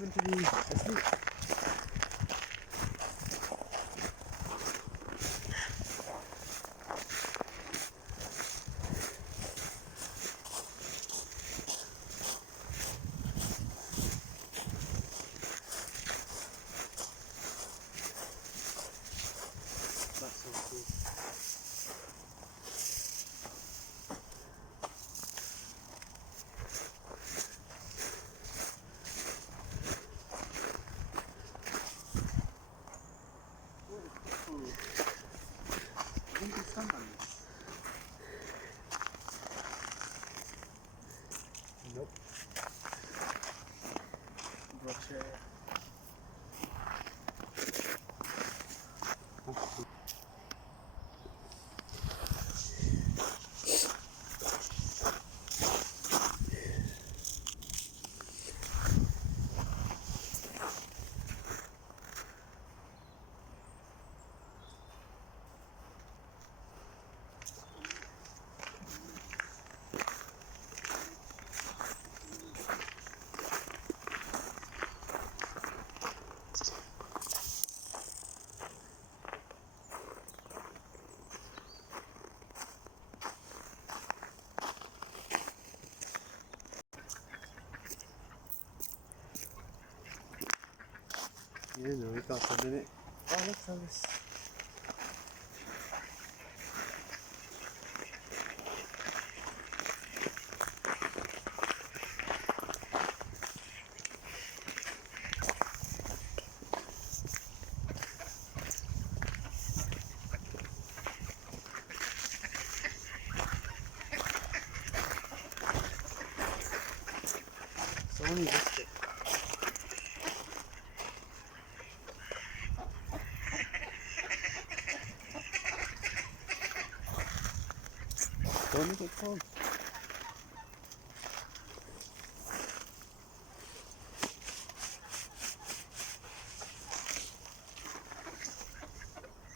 meant to be asleep. That's so cool. I think it's stand on this. Nope. Gotcha. Yeah, no, we got some in it. Oh, look at this. So only this bit. Don't make it cold.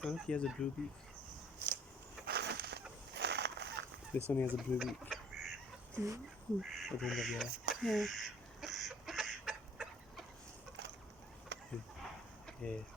I think he has a blue beak. This one has a blue beak. At the end of the Yeah. yeah.